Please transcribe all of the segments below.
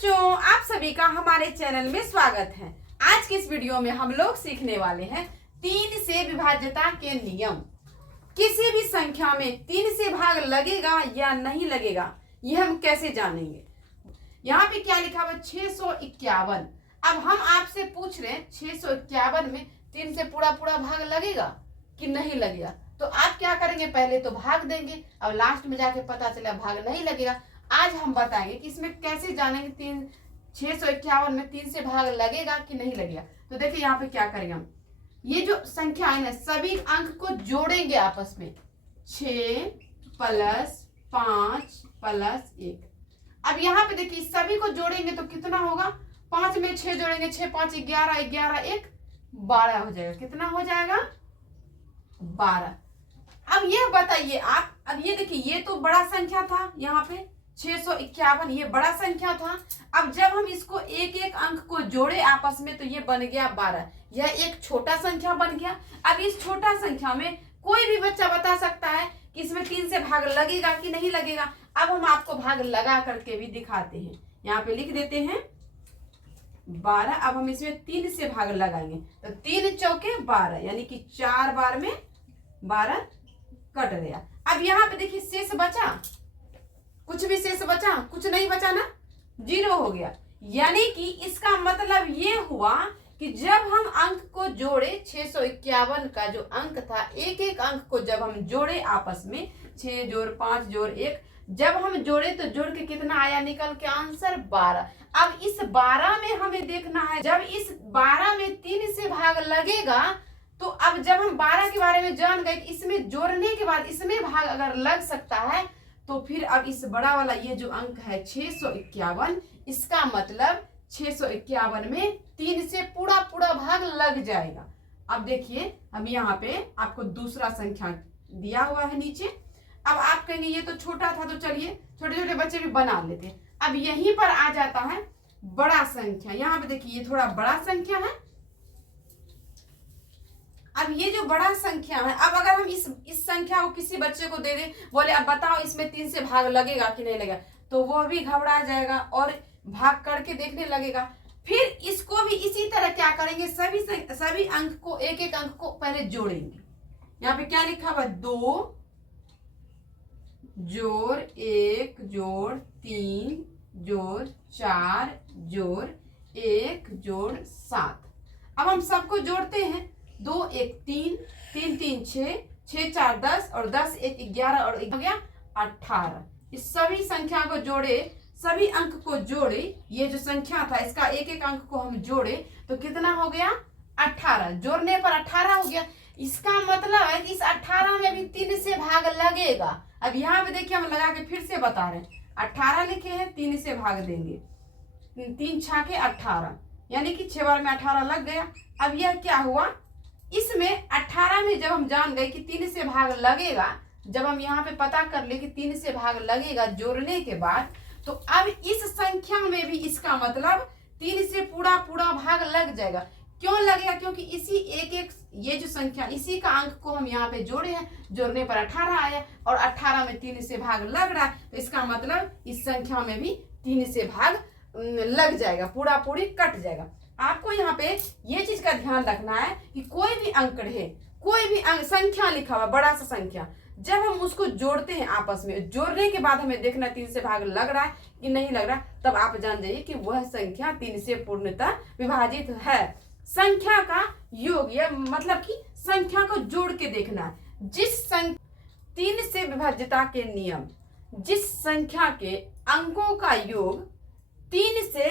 बच्चों, आप सभी का हमारे चैनल में स्वागत है। आज के इस वीडियो में हम लोग सीखने वाले हैं 3 से विभाज्यता के नियम। किसी भी संख्या में 3 से भाग लगेगा या नहीं लगेगा, यह हम कैसे जानेंगे। यहाँ पे क्या लिखा हुआ 651। अब हम आपसे पूछ रहे हैं 651 में 3 से पूरा भाग लगेगा कि नहीं लगेगा। तो आप क्या करेंगे, पहले तो भाग देंगे और लास्ट में जाके पता चला भाग नहीं लगेगा। आज हम बताएंगे कि इसमें कैसे जानेंगे 651 में 3 से भाग लगेगा कि नहीं लगेगा। तो देखिए यहाँ पे क्या करेंगे हम, ये जो संख्या है ना, सभी अंक को जोड़ेंगे आपस में। 6 + 5 + 1। अब यहाँ पे देखिए सभी को जोड़ेंगे तो कितना होगा, 5 में 6 जोड़ेंगे, 6 × 5 = 11, 11 × 1 12 हो जाएगा। कितना हो जाएगा, 12। अब ये बताइए आप, अब ये देखिए ये तो बड़ा संख्या था, यहाँ पे 651 ये बड़ा संख्या था। अब जब हम इसको एक एक अंक को जोड़े आपस में तो ये बन गया 12। यह एक छोटा संख्या बन गया। अब इस छोटा संख्या में कोई भी बच्चा बता सकता है कि इसमें 3 से भाग लगेगा कि नहीं लगेगा। अब हम आपको भाग लगा करके भी दिखाते हैं। यहाँ पे लिख देते हैं 12। अब हम इसमें 3 से भाग लगाएंगे तो 3 चौके 12, यानी कि 4 बार में 12 कट गया। अब यहाँ पे देखिए शेष बचा, कुछ भी शेष बचा, कुछ नहीं बचा ना, 0 हो गया। यानी कि इसका मतलब ये हुआ कि जब हम अंक को जोड़े, 651 का जो अंक था, एक एक अंक को जब हम जोड़े आपस में, 6 + 5 + 1, जब हम जोड़े तो जोड़ के कितना आया निकल के आंसर 12। अब इस 12 में हमें देखना है, जब इस 12 में 3 से भाग लगेगा तो अब जब हम 12 के बारे में जान गए कि इसमें जोड़ने के बाद इसमें भाग अगर लग सकता है, तो फिर अब इस बड़ा वाला ये जो अंक है 651, इसका मतलब 651 में 3 से पूरा भाग लग जाएगा। अब देखिए हम यहाँ पे आपको दूसरा संख्या दिया हुआ है नीचे। अब आप कहेंगे ये तो छोटा था, तो चलिए छोटे छोटे बच्चे भी बना लेते हैं। अब यहीं पर आ जाता है बड़ा संख्या। यहाँ पे देखिए ये थोड़ा बड़ा संख्या है। अब ये जो बड़ा संख्या है, अब अगर हम इस संख्या को किसी बच्चे को दे दें, बोले अब बताओ इसमें 3 से भाग लगेगा कि नहीं लगेगा, तो वो भी घबरा जाएगा और भाग करके देखने लगेगा। फिर इसको भी इसी तरह क्या करेंगे, सभी अंक को, एक एक अंक को पहले जोड़ेंगे। यहाँ पे क्या लिखा हुआ, 2 जोड़ 1 जोड़ 3 जोड़ 4 जोड़ 1 जोड़ 7। अब हम सबको जोड़ते हैं। 2 × 1 = 3, 3 × 3 = 6, 6 × 4 = 10 और 10 × 1 = 11 और 1 हो गया 18। इस सभी संख्या को जोड़े, सभी अंक को जोड़े, ये जो संख्या था इसका एक एक अंक को हम जोड़े तो कितना हो गया, 18। जोड़ने पर 18 हो गया। इसका मतलब है कि इस 18 में भी 3 से भाग लगेगा। अब यहाँ पे देखिए हम लगा के फिर से बता रहे हैं, 18 लिखे हैं, 3 से भाग देंगे, 3 × 6 = 18, यानी कि 6 बार में 18 लग गया। अब यह क्या हुआ, इसमें 18 में जब हम जान गए कि 3 से भाग लगेगा, जब हम यहाँ पे पता कर ले कि 3 से भाग लगेगा जोड़ने के बाद, तो अब इस संख्या में भी इसका मतलब 3 से पूरा भाग लग जाएगा। क्यों लगेगा, क्योंकि इसी एक एक ये जो संख्या, इसी का अंक को हम यहाँ पे जोड़े हैं, जोड़ने पर 18 आया और 18 में 3 से भाग लग रहा है, तो इसका मतलब इस संख्या में भी 3 से भाग लग जाएगा, पूरी कट जाएगा। आपको यहाँ पे ये चीज का ध्यान रखना है कि कोई भी अंक रहे, कोई भी अंक संख्या लिखा हुआ बड़ा सा संख्या, जब हम उसको जोड़ते हैं आपस में, जोड़ने के बाद हमें देखना 3 से भाग लग रहा है कि नहीं लग रहा, तब आप जान जाइए कि वह संख्या 3 से पूर्णतः विभाजित है। संख्या का योग, यह मतलब कि संख्या को जोड़ के देखना है। 3 से विभाज्यता के नियम, जिस संख्या के अंकों का योग 3 से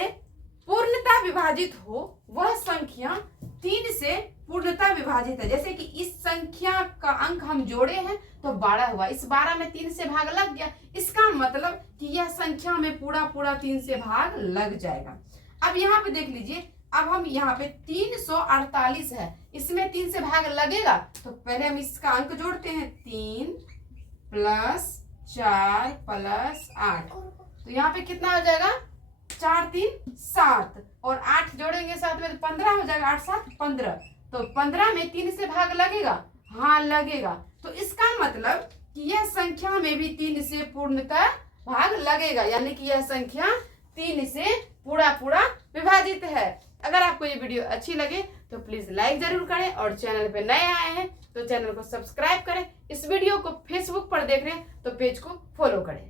पूर्णतः विभाजित हो, वह संख्या 3 से पूर्णतः विभाजित है। जैसे कि इस संख्या का अंक हम जोड़े हैं तो 12 हुआ, इस 12 में 3 से भाग लग गया, इसका मतलब कि यह संख्या में पूरा 3 से भाग लग जाएगा। अब यहाँ पे देख लीजिए, अब हम यहाँ पे 348 है, इसमें 3 से भाग लगेगा, तो पहले हम इसका अंक जोड़ते हैं, 3 + 4 + 8, तो यहाँ पे कितना हो जाएगा, 4 × 3 = 7 और 8 जोड़ेंगे साथ में तो 15 हो जाएगा, 8 × 7 = 15। तो 15 में 3 से भाग लगेगा, हाँ लगेगा। तो इसका मतलब कि यह संख्या में भी 3 से पूर्णतः भाग लगेगा, यानी कि यह संख्या 3 से पूरा पूरा विभाजित है। अगर आपको ये वीडियो अच्छी लगे तो प्लीज लाइक जरूर करें और चैनल पे नए आए हैं तो चैनल को सब्सक्राइब करें। इस वीडियो को फेसबुक पर देख रहे हैं तो पेज को फॉलो करें।